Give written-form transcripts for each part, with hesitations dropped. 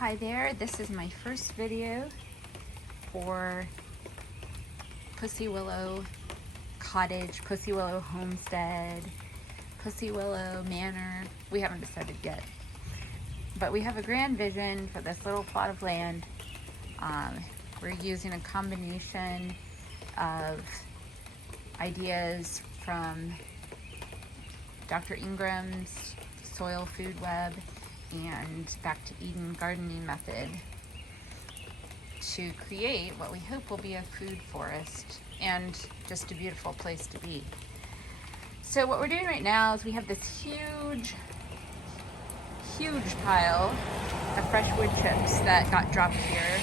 Hi there, this is my first video for Pussy Willow Cottage, Pussy Willow Homestead, Pussy Willow Manor. We haven't decided yet, but we have a grand vision for this little plot of land. We're using a combination of ideas from Dr. Ingram's Soil Food Web and Back to Eden gardening method to create what we hope will be a food forest and just a beautiful place to be. So what we're doing right now is we have this huge pile of fresh wood chips that got dropped here.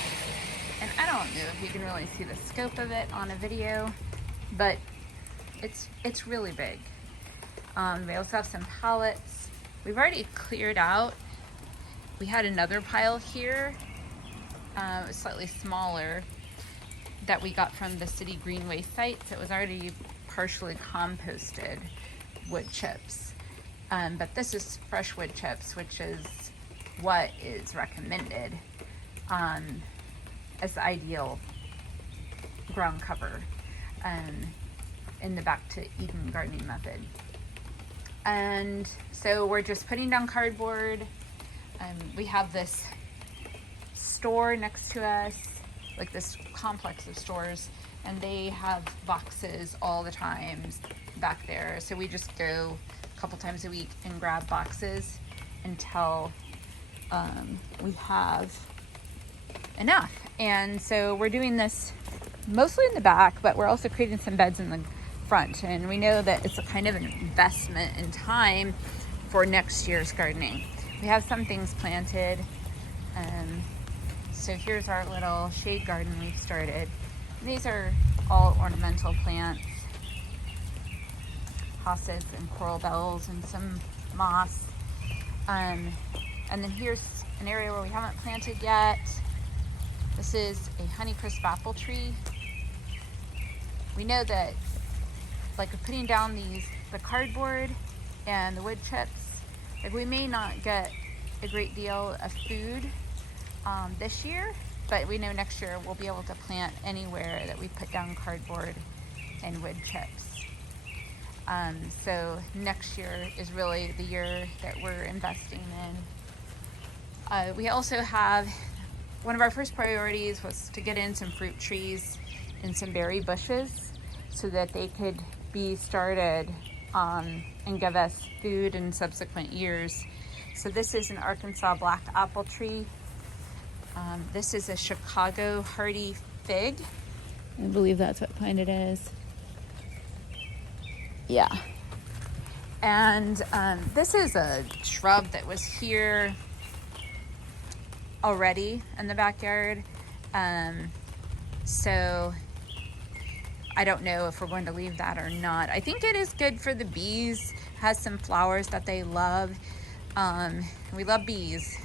And I don't know if you can really see the scope of it on a video, but it's really big. We also have some pallets. We've already cleared out. We had another pile here, it was slightly smaller, that we got from the city greenway site. So it was already partially composted wood chips. But this is fresh wood chips, which is what is recommended as the ideal ground cover in the Back to Eden gardening method. And so we're just putting down cardboard. We have this store next to us, like this complex of stores, and they have boxes all the time back there. So we just go a couple times a week and grab boxes until we have enough. And so we're doing this mostly in the back, but we're also creating some beds in the front. And we know that it's a kind of an investment in time for next year's gardening. We have some things planted. So here's our little shade garden we've started. And these are all ornamental plants, hostas and coral bells and some moss. And then here's an area where we haven't planted yet. This is a Honeycrisp apple tree. We know that, like, putting down the cardboard and the wood chips, like, we may not get a great deal of food this year, but we know next year we'll be able to plant anywhere that we put down cardboard and wood chips. So next year is really the year that we're investing in. We also have, one of our first priorities was to get in some fruit trees and some berry bushes so that they could be started and give us food in subsequent years. So this is an Arkansas black apple tree. This is a Chicago hardy fig. I believe that's what kind it is. Yeah. And this is a shrub that was here already in the backyard. So I don't know if we're going to leave that or not. I think it is good for the bees. It has some flowers that they love. We love bees,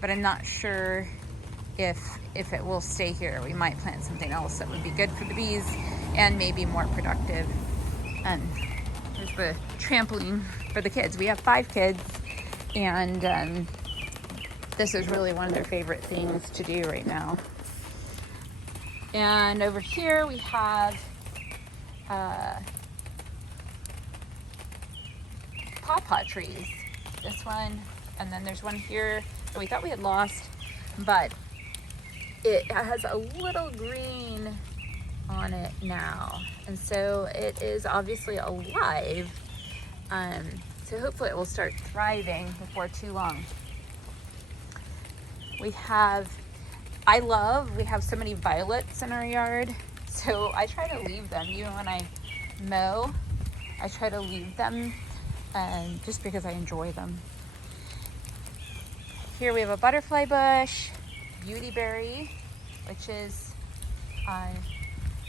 but I'm not sure if it will stay here. We might plant something else that would be good for the bees and maybe more productive. And there's the trampoline for the kids. We have 5 kids, and this is really one of their favorite things to do right now. And over here we have pawpaw trees. This one, and then there's one here that we thought we had lost, but it has a little green on it now, and so it is obviously alive. So hopefully it will start thriving before too long. We have so many violets in our yard, so I try to leave them. Even when I mow, I try to leave them just because I enjoy them. Here we have a butterfly bush, beautyberry, which is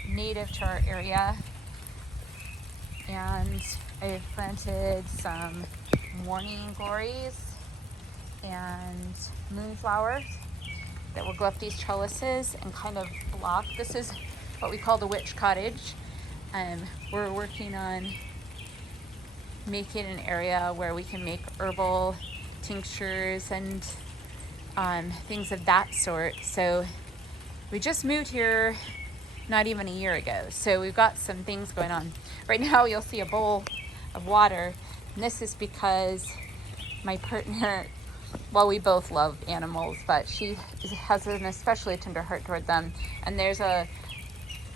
native to our area. And I've planted some morning glories and moonflowers that will go up these trellises and kind of block. This is what we call the witch cottage. We're working on making an area where we can make herbal tinctures and things of that sort. So we just moved here not even a year ago, so we've got some things going on. Right now you'll see a bowl of water, and this is because my partner, well, we both love animals, but she has an especially tender heart toward them, and there's a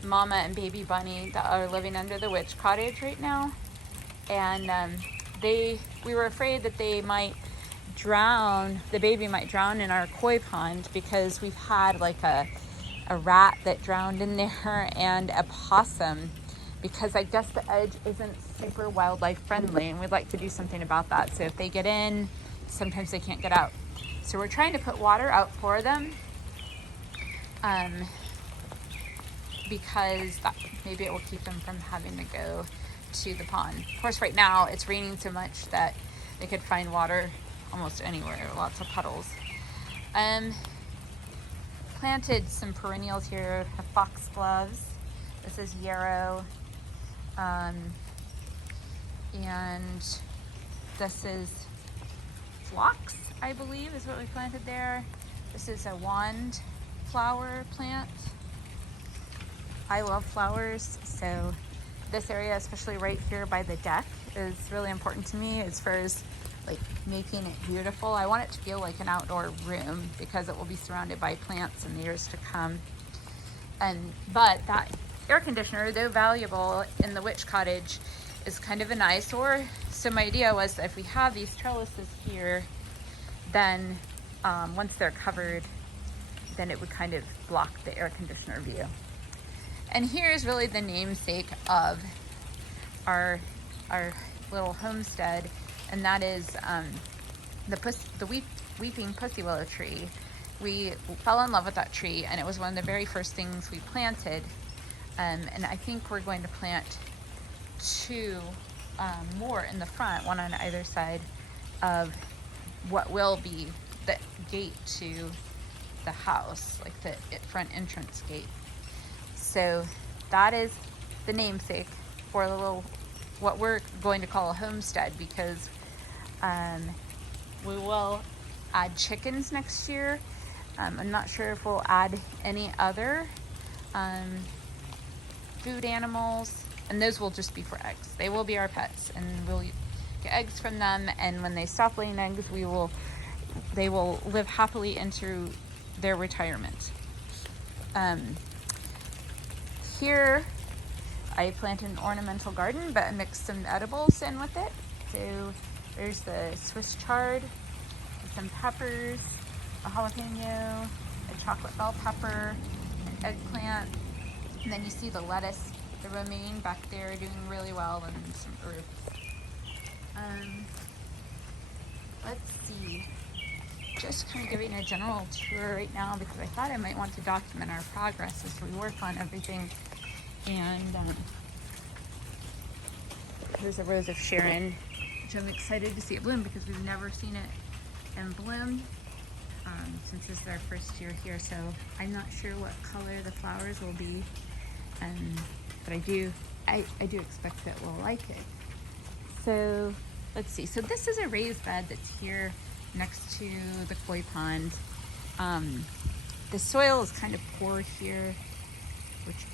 mama and baby bunny that are living under the witch cottage right now, and we were afraid that they might drown, the baby might drown in our koi pond, because we've had like a rat that drowned in there and a possum, because I guess the edge isn't super wildlife friendly, and we'd like to do something about that. So if they get in, sometimes they can't get out. So we're trying to put water out for them, because maybe it will keep them from having to go to the pond. Of course, right now it's raining so much that they could find water almost anywhere, lots of puddles. Planted some perennials here, have foxgloves. This is yarrow. And this is phlox, I believe, is what we planted there. This is a wand flower plant. I love flowers, so this area, especially right here by the deck, is really important to me as far as like making it beautiful. I want it to feel like an outdoor room because it will be surrounded by plants in the years to come. But that air conditioner, though valuable in the witch cottage, is kind of an eyesore. So my idea was that if we have these trellises here, then once they're covered, then it would kind of block the air conditioner view. And here's really the namesake of our little homestead, and that is the weeping pussy willow tree. We fell in love with that tree, and it was one of the very first things we planted. And I think we're going to plant two more in the front, one on either side of what will be the gate to the house, like the front entrance gate. So that is the namesake for the little, what we're going to call a homestead, because we will add chickens next year. I'm not sure if we'll add any other food animals, and those will just be for eggs. They will be our pets, and we'll get eggs from them, and when they stop laying eggs, they will live happily into their retirement. Here I planted an ornamental garden, but I mixed some edibles in with it. So there's the Swiss chard, some peppers, a jalapeno, a chocolate bell pepper, an eggplant, and then you see the lettuce, the romaine back there doing really well, and some herbs. Let's see, just kind of giving a general tour right now because I thought I might want to document our progress as we work on everything. And there's a rose of Sharon, which I'm excited to see it bloom because we've never seen it in bloom since this is our first year here. So I'm not sure what color the flowers will be, but I do expect that we'll like it. So let's see. So this is a raised bed that's here next to the koi pond. The soil is kind of poor here, which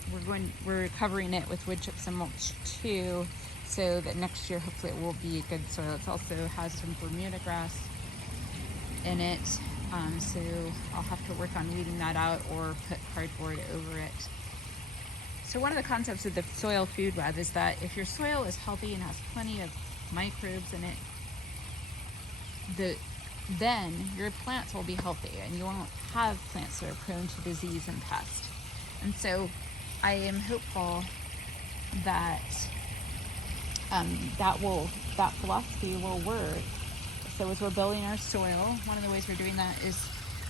we're covering it with wood chips and mulch too, so that next year hopefully it will be good soil. It also has some Bermuda grass in it, so I'll have to work on weeding that out or put cardboard over it. So one of the concepts of the soil food web is that if your soil is healthy and has plenty of microbes in it, then your plants will be healthy and you won't have plants that are prone to disease and pest. And so I am hopeful that that philosophy will work. So as we're building our soil, one of the ways we're doing that is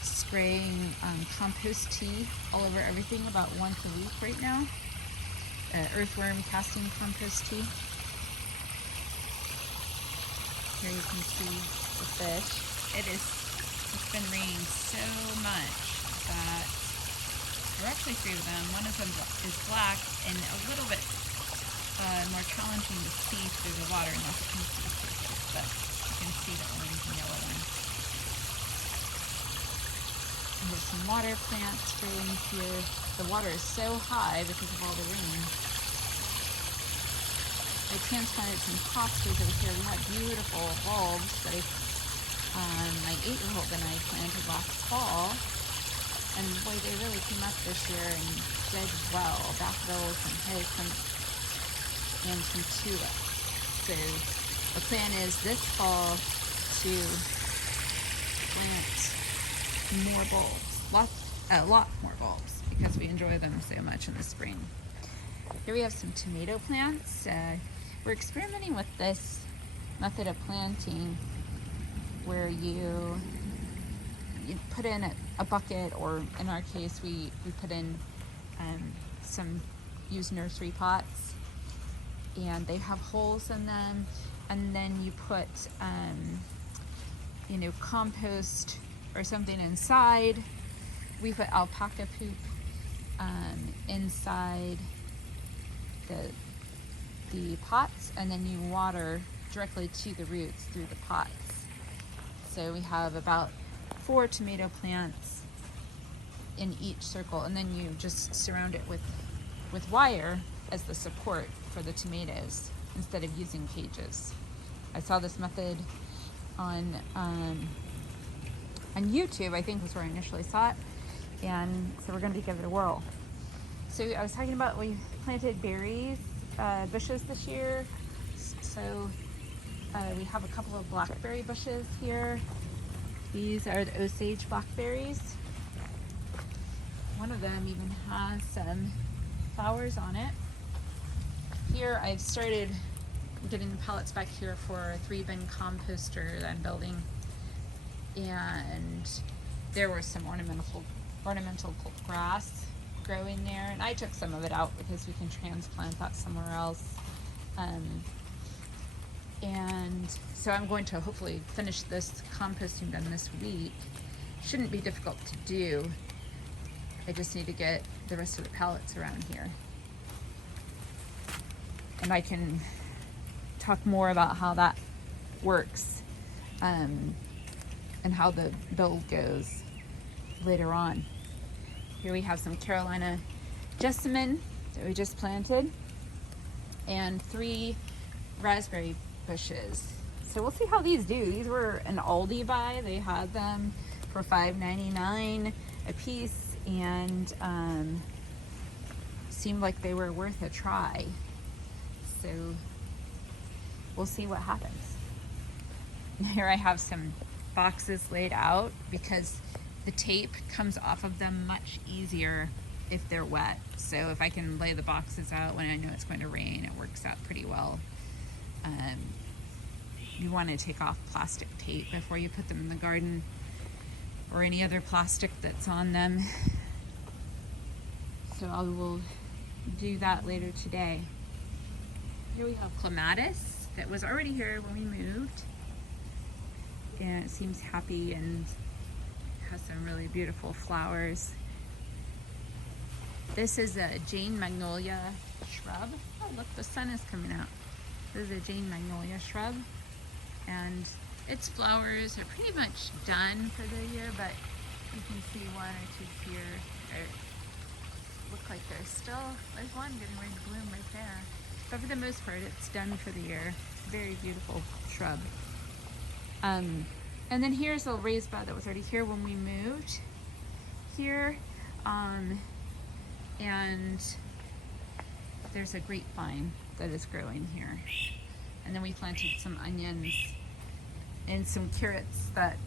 spraying compost tea all over everything about once a week right now. Earthworm casting compost tea. Here you can see the fish. It's been raining so much that there are actually 3 of them. One of them is black and a little bit more challenging to see through the water unless you can see the surface, but you can see the orange and yellow one. There's some water plants growing here. The water is so high because of all the rain. I transplanted some hostas over here. We had beautiful bulbs that my 8-year-old and I planted last fall. And boy, they really came up this year and did well. Daffodils and hyacinths and some tulips. So the plan is this fall to plant more bulbs, a lot more bulbs, because we enjoy them so much in the spring. Here we have some tomato plants. We're experimenting with this method of planting where you put in a bucket, or in our case we put in some used nursery pots, and they have holes in them, and then you put compost or something inside. We put alpaca poop inside the pots, and then you water directly to the roots through the pots. So we have about 4 tomato plants in each circle, and then you just surround it with wire as the support for the tomatoes instead of using cages. I saw this method on YouTube, I think was where I initially saw it, and so we're going to give it a whirl. So I was talking about, we planted berries bushes this year, so we have a couple of blackberry bushes here. These are the Osage blackberries. One of them even has some flowers on it. Here I've started getting the pallets back here for a 3-bin composter that I'm building, and there was some ornamental grass growing there, and I took some of it out because we can transplant that somewhere else. And so I'm going to hopefully finish this composting done this week. Shouldn't be difficult to do. I just need to get the rest of the pallets around here. And I can talk more about how that works and how the build goes later on. Here we have some Carolina jessamine that we just planted, and 3 raspberry bushes. So we'll see how these do. These were an Aldi buy. They had them for $5.99 a piece, and seemed like they were worth a try. So we'll see what happens. Here I have some boxes laid out because the tape comes off of them much easier if they're wet. So if I can lay the boxes out when I know it's going to rain, it works out pretty well. You want to take off plastic tape before you put them in the garden, or any other plastic that's on them. So I will do that later today. Here we have clematis that was already here when we moved, and it seems happy and has some really beautiful flowers. This is a Jane magnolia shrub. Oh look, the sun is coming out. This is a Jane magnolia shrub, and its flowers are pretty much done for the year, but you can see 1 or 2 here. They look like there's one getting ready to bloom right there. But for the most part, it's done for the year. Very beautiful shrub. And then here's a raised bed that was already here when we moved here. And there's a grapevine that is growing here. And then we planted some onions and some carrots that,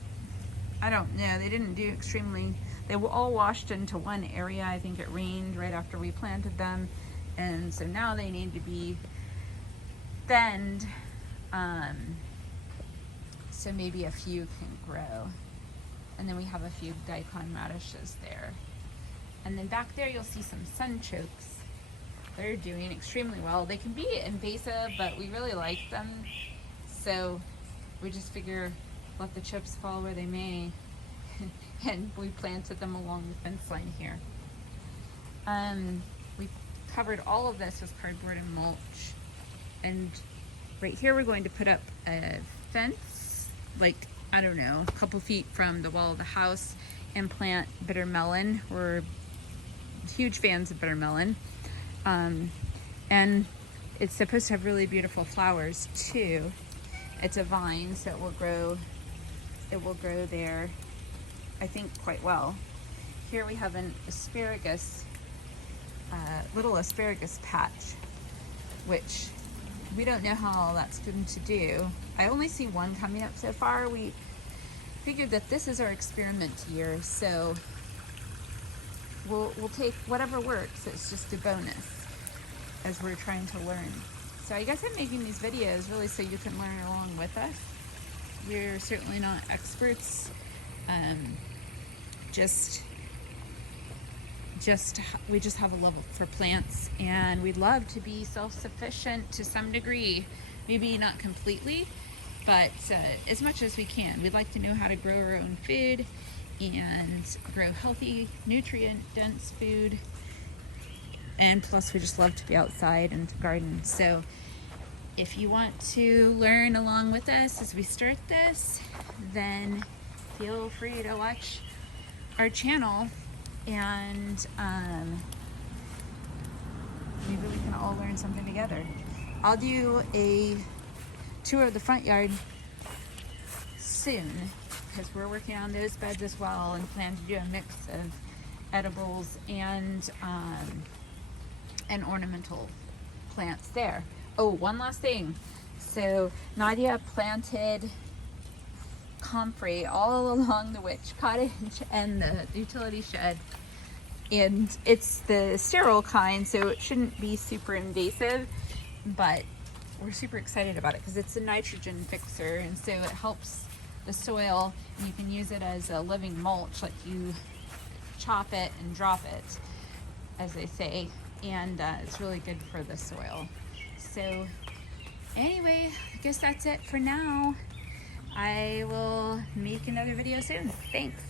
I don't know, they didn't do extremely, they were all washed into one area. I think it rained right after we planted them. And so now they need to be thinned, so maybe a few can grow. And then we have a few daikon radishes there. And then back there you'll see some sunchokes. They're doing extremely well. They can be invasive, but we really like them. So we just figure let the chips fall where they may. And we planted them along the fence line here. We covered all of this with cardboard and mulch. And right here we're going to put up a fence, like, I don't know, a couple feet from the wall of the house, and plant bitter melon. We're huge fans of bitter melon. And it's supposed to have really beautiful flowers too. It's a vine, so it will grow there, I think, quite well. Here we have an asparagus, little asparagus patch, which we don't know how that's going to do. I only see one coming up so far. We figured that this is our experiment year, so we'll take whatever works. It's just a bonus as we're trying to learn. So I guess I'm making these videos really so you can learn along with us. We're certainly not experts. We just have a love for plants, and we'd love to be self-sufficient to some degree. Maybe not completely, but as much as we can. We'd like to know how to grow our own food and grow healthy, nutrient-dense food. And plus, we just love to be outside and to garden. So if you want to learn along with us as we start this, then feel free to watch our channel, and maybe we can all learn something together. I'll do a tour of the front yard soon, because we're working on those beds as well and plan to do a mix of edibles and ornamental plants there. Oh, one last thing. So Nadia planted comfrey all along the witch cottage and the utility shed, and it's the sterile kind, so it shouldn't be super invasive, but we're super excited about it because it's a nitrogen fixer, and so it helps the soil, and you can use it as a living mulch, like you chop it and drop it, as they say, and it's really good for the soil. So anyway, I guess that's it for now. I will make another video soon. Thanks.